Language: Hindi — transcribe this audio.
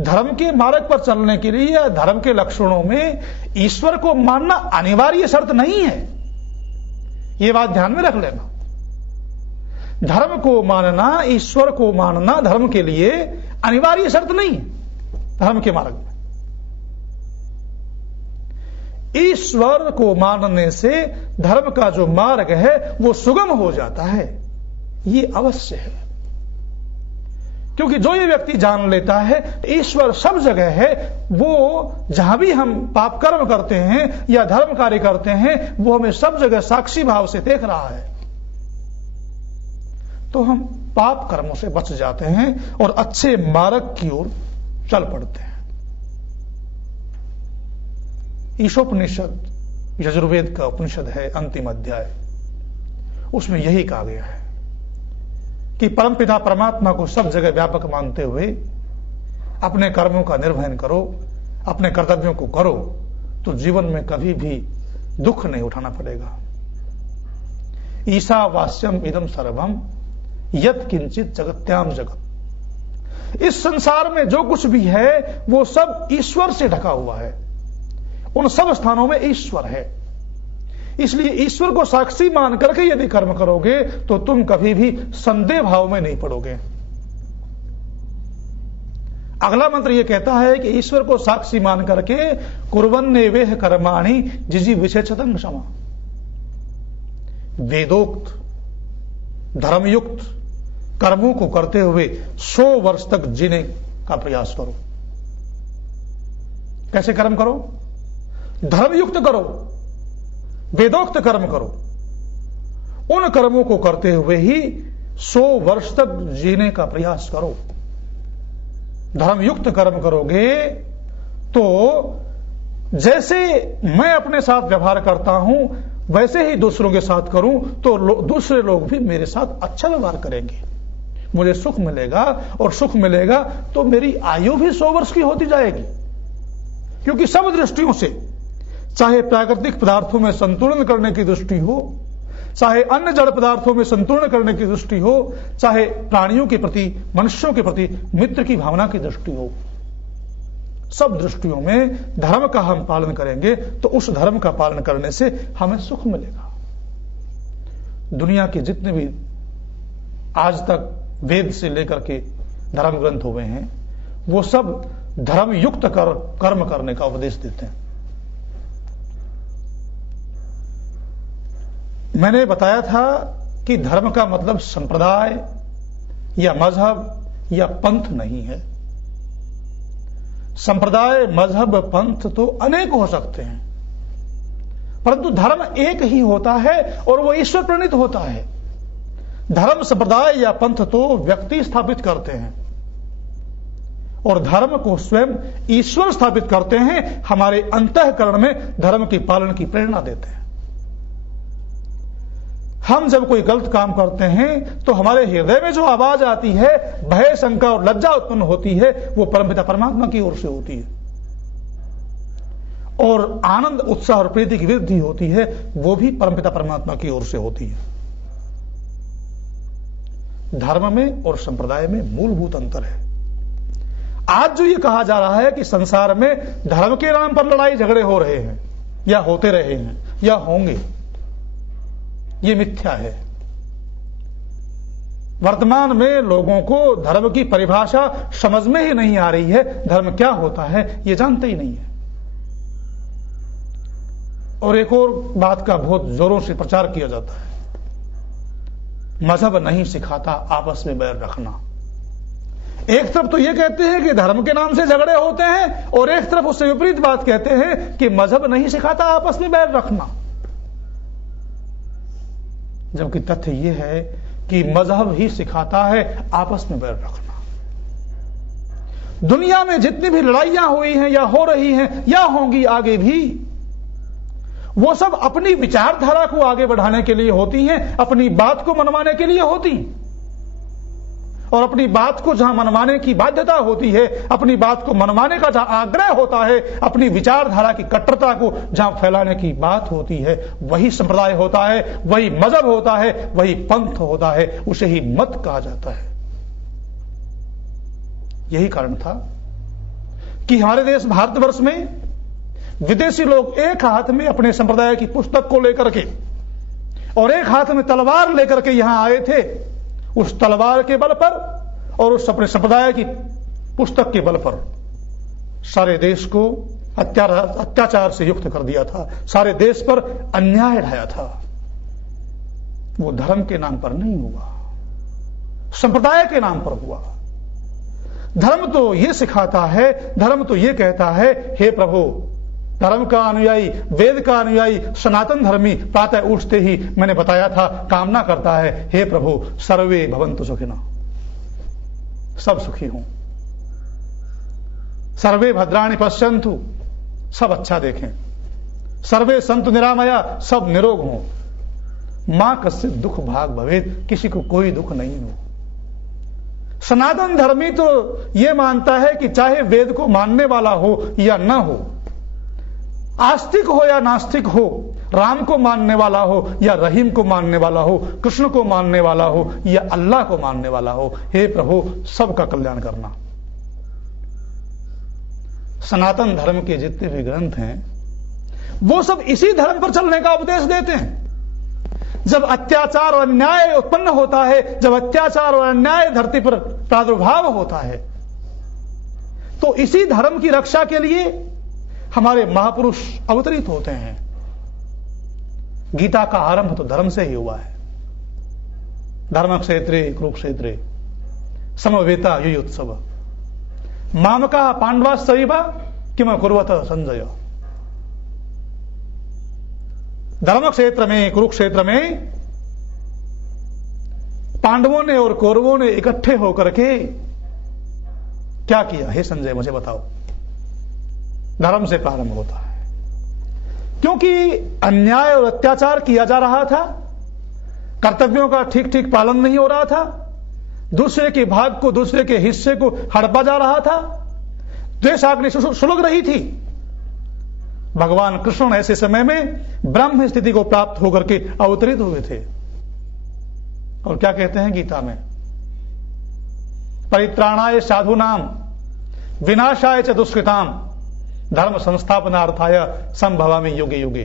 धर्म के मार्ग पर चलने के लिए या धर्म के लक्षणों में ईश्वर को मानना अनिवार्य शर्त नहीं है। यह बात ध्यान में रख लेना। धर्म को मानना, ईश्वर को मानना धर्म के लिए अनिवार्य शर्त नहीं है। धर्म के मार्ग में ईश्वर को मानने से धर्म का जो मार्ग है वो सुगम हो जाता है, ये अवश्य है। क्योंकि जो ये व्यक्ति जान लेता है ईश्वर सब जगह है, वो जहां भी हम पाप कर्म करते हैं या धर्म कार्य करते हैं वो हमें सब जगह साक्षी भाव से देख रहा है, तो हम पाप कर्मों से बच जाते हैं और अच्छे मार्ग की ओर चल पड़ते हैं। ईशोपनिषद यजुर्वेद का उपनिषद है, अंतिम अध्याय, उसमें यही कहा गया है कि परमपिता परमात्मा को सब जगह व्यापक मानते हुए अपने कर्मों का निर्वहन करो, अपने कर्तव्यों को करो, तो जीवन में कभी भी दुख नहीं उठाना पड़ेगा। ईशावास्यम इदम सर्वम यत् किंचित जगत्याम जगत। इस संसार में जो कुछ भी है वो सब ईश्वर से ढका हुआ है, उन सब स्थानों में ईश्वर है। इसलिए ईश्वर को साक्षी मान करके यदि कर्म करोगे तो तुम कभी भी संदेह भाव में नहीं पड़ोगे। अगला मंत्र यह कहता है कि ईश्वर को साक्षी मान करके कुर्वन्ने वेह कर्माणि जिजी विशेषतंग क्षमा। वेदोक्त धर्मयुक्त कर्मों को करते हुए 100 वर्ष तक जीने का प्रयास करो। कैसे कर्म करो? धर्मयुक्त करो, वेदोक्त कर्म करो। उन कर्मों को करते हुए ही 100 वर्ष तक जीने का प्रयास करो। धर्मयुक्त कर्म करोगे तो जैसे मैं अपने साथ व्यवहार करता हूं वैसे ही दूसरों के साथ करूं तो दूसरे लोग भी मेरे साथ अच्छा व्यवहार करेंगे, मुझे सुख मिलेगा, और सुख मिलेगा तो मेरी आयु भी 100 वर्ष की होती जाएगी। क्योंकि सब दृष्टियों से, चाहे प्राकृतिक पदार्थों में संतुलन करने की दृष्टि हो, चाहे अन्य जड़ पदार्थों में संतुलन करने की दृष्टि हो, चाहे प्राणियों के प्रति, मनुष्यों के प्रति मित्र की भावना की दृष्टि हो, सब दृष्टियों में धर्म का हम पालन करेंगे तो उस धर्म का पालन करने से हमें सुख मिलेगा। दुनिया के जितने भी आज तक वेद से लेकर के धर्म ग्रंथ हुए हैं वो सब धर्मयुक्त कर्म करने का उपदेश देते हैं। मैंने बताया था कि धर्म का मतलब संप्रदाय या मजहब या पंथ नहीं है। संप्रदाय, मजहब, पंथ तो अनेक हो सकते हैं, परंतु धर्म एक ही होता है और वो ईश्वर प्रणीत होता है। धर्म, संप्रदाय या पंथ तो व्यक्ति स्थापित करते हैं और धर्म को स्वयं ईश्वर स्थापित करते हैं, हमारे अंतःकरण में धर्म के पालन की प्रेरणा देते हैं। हम जब कोई गलत काम करते हैं तो हमारे हृदय में जो आवाज आती है, भय, शंका और लज्जा उत्पन्न होती है, वो परमपिता परमात्मा की ओर से होती है, और आनंद, उत्साह और प्रीति की वृद्धि होती है, वो भी परमपिता परमात्मा की ओर से होती है। धर्म में और संप्रदाय में मूलभूत अंतर है। आज जो ये कहा जा रहा है कि संसार में धर्म के नाम पर लड़ाई झगड़े हो रहे हैं या होते रहे हैं या होंगे, ये मिथ्या है। वर्तमान में लोगों को धर्म की परिभाषा समझ में ही नहीं आ रही है, धर्म क्या होता है ये जानते ही नहीं है। और एक और बात का बहुत जोरों से प्रचार किया जाता है, मजहब नहीं सिखाता आपस में बैर रखना। एक तरफ तो ये कहते हैं कि धर्म के नाम से झगड़े होते हैं और एक तरफ उससे विपरीत बात कहते हैं कि मजहब नहीं सिखाता आपस में बैर रखना, जबकि तथ्य यह है कि मजहब ही सिखाता है आपस में बैर रखना। दुनिया में जितनी भी लड़ाइयां हुई हैं या हो रही हैं या होंगी आगे भी, वो सब अपनी विचारधारा को आगे बढ़ाने के लिए होती हैं, अपनी बात को मनवाने के लिए होती, और अपनी बात को जहां मनवाने की बाध्यता होती है, अपनी बात को मनवाने का जहां आग्रह होता है, अपनी विचारधारा की कट्टरता को जहां फैलाने की बात होती है, वही संप्रदाय होता है, वही मजहब होता है, वही पंथ होता है, उसे ही मत कहा जाता है। यही कारण था कि हमारे देश भारतवर्ष में विदेशी लोग एक हाथ में अपने संप्रदाय की पुस्तक को लेकर के और एक हाथ में तलवार लेकर के यहां आए थे। उस तलवार के बल पर और उस अपने संप्रदाय की पुस्तक के बल पर सारे देश को अत्याचार से युक्त कर दिया था, सारे देश पर अन्याय ढाया था। वो धर्म के नाम पर नहीं हुआ, संप्रदाय के नाम पर हुआ। धर्म तो ये सिखाता है, धर्म तो ये कहता है, हे प्रभु, धर्म का अनुयायी, वेद का अनुयायी, सनातन धर्मी प्रातः उठते ही मैंने बताया था कामना करता है, हे प्रभु सर्वे भवन्तु सुखिनः, सब सुखी हों, सर्वे भद्राणि पश्यन्तु, सब अच्छा देखें, सर्वे सन्तु निरामया, सब निरोग हों, मां कश्चित् दुख भाग भवेत्, किसी को कोई दुख नहीं हो। सनातन धर्मी तो यह मानता है कि चाहे वेद को मानने वाला हो या न हो, आस्तिक हो या नास्तिक हो, राम को मानने वाला हो या रहीम को मानने वाला हो, कृष्ण को मानने वाला हो या अल्लाह को मानने वाला हो, हे प्रभु सबका कल्याण करना। सनातन धर्म के जितने भी ग्रंथ हैं वो सब इसी धर्म पर चलने का उपदेश देते हैं। जब अत्याचार और अन्याय उत्पन्न होता है, जब अत्याचार और अन्याय धरती पर प्रादुर्भाव होता है, तो इसी धर्म की रक्षा के लिए हमारे महापुरुष अवतरित होते हैं। गीता का आरंभ तो धर्म से ही हुआ है। धर्म क्षेत्रे कुरुक्षेत्रे समवेता युयुत्सव मामका पांडवाश्चैव किम कुर्वत संजय। धर्म क्षेत्र में, कुरुक्षेत्र में पांडवों ने और कौरवों ने इकट्ठे होकर के क्या किया, हे संजय मुझे बताओ। धर्म से प्रारंभ होता है, क्योंकि अन्याय और अत्याचार किया जा रहा था, कर्तव्यों का ठीक ठीक पालन नहीं हो रहा था, दूसरे के भाग को, दूसरे के हिस्से को हड़पा जा रहा था, द्वेषाग्नि सुलग रही थी। भगवान कृष्ण ऐसे समय में ब्रह्म स्थिति को प्राप्त होकर के अवतरित हुए थे। और क्या कहते हैं गीता में, परित्राणाय साधूनाम विनाशाय च दुष्कृताम धर्म संस्थापनार्थाय संभवामि युगे युगे।